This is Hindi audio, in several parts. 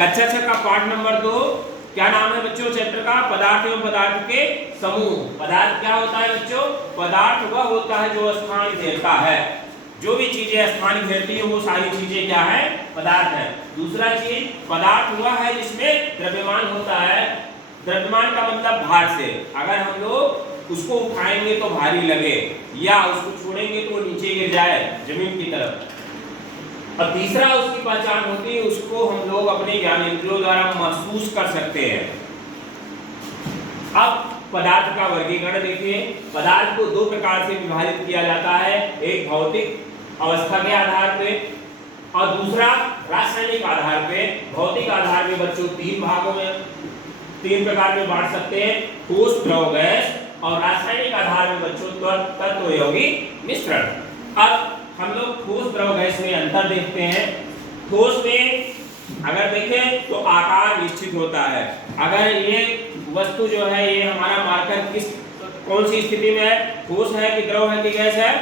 कक्षा 6 का पाठ नंबर 2 क्या नाम है बच्चों चैप्टर का? पदार्थ एवं पदार्थ के समूह। पदार्थ क्या होता है बच्चों? पदार्थ वह होता है जो स्थान घेरता है। जो भी चीजें स्थान घेरती है वो सारी चीजें क्या है? पदार्थ है। दूसरा चीज पदार्थ वह है जिसमें द्रव्यमान होता है। द्रव्यमान का मतलब भार से, अगर हम लोग उसको उठाएंगे तो भारी लगे या उसको छोड़ेंगे तो नीचे गिर जाए जमीन की तरफ। और तीसरा उसकी पहचान होती है, उसको हम लोग अपने ज्ञानेंद्रियों द्वारा महसूस कर सकते हैं। अब पदार्थ का वर्गीकरण देखिए। पदार्थ को दो प्रकार से विभाजित किया जाता है, एक भौतिक अवस्था के आधार पे और दूसरा रासायनिक आधार पे। भौतिक आधार में बच्चों तीन प्रकार में बांट सकते हैं, ठोस, द्रव, गैस। और रासायनिक आधार में बच्चों तत्व यौगिक मिश्रण। अब हम लोग ठोस, द्रव, गैस में अंतर देखते हैं। ठोस में अगर देखें तो आकार निश्चित होता है। अगर ये वस्तु जो है ये हमारा मार्कर कौन सी स्थिति में है? ठोस है कि द्रव है कि गैस है?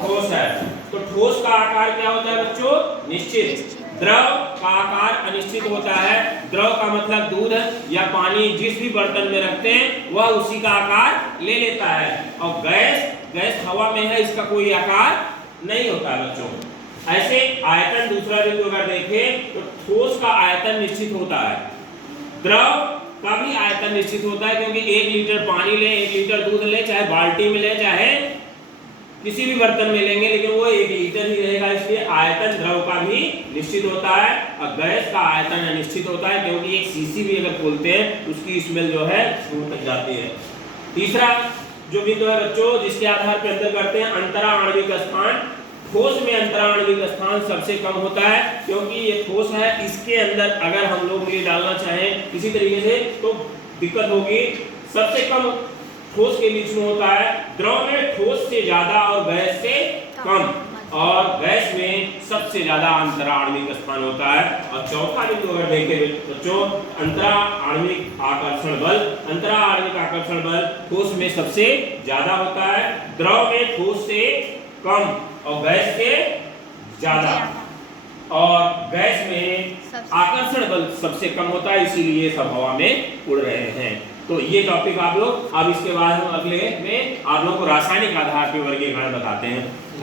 ठोस है। तो ठोस का आकार क्या होता है बच्चों? निश्चित। द्रव का आकार अनिश्चित होता है। द्रव का मतलब दूध या पानी जिस भी बर्तन में रखते हैं वह उसी का आकार ले लेता है। और गैस हवा में है, इसका कोई आकार नहीं होता बच्चों। ऐसे आयतन दूसरा बिंदु अगर देखें तो ठोस का आयतन निश्चित होता है, द्रव का भी आयतन निश्चित होता है, क्योंकि 1 लीटर पानी ले, 1 लीटर दूध ले, चाहे बाल्टी में ले चाहे किसी भी बर्तन में लेंगे, लेकिन वो 1 लीटर ही रहेगा। इसलिए आयतन द्रव का भी निश्चित होता है और गैस का आयतन अनिश्चित होता है, क्योंकि एक शीशी भी अगर खोलते हैं उसकी स्मेल जो है दूर तक जाती है। तीसरा जो बिंदु है बच्चों जिसके आधार पर अंतर करते हैं, अंतरा आणविक स्थान। ठोस में अंतरा आणविक स्थान सबसे कम होता है, क्योंकि ये ठोस है, इसके अंदर अगर हम लोग ये डालना चाहें किसी तरीके से तो दिक्कत होगी। सबसे कम ठोस के बीच में होता है। द्रव में ठोस से ज्यादा और गैस से कम, और गैस में सबसे ज्यादा अंतरा आणविक स्थान होता है। और चौथा बिंदु अगर देखें बच्चों, अंतरा आणविक आकर्षण बल। अंतरा आणविक आकर्षण बल ठोस में सबसे ज्यादा होता है, द्रव में ठोस से कम और गैस से ज्यादा। और गैस में आकर्षण बल सबसे कम होता है, इसीलिए सब हवा में उड़ रहे हैं। तो ये टॉपिक आप लोग अब इसके बाद हम अगले में आप लोग को रासायनिक आधार पर वर्गीकरण बताते हैं।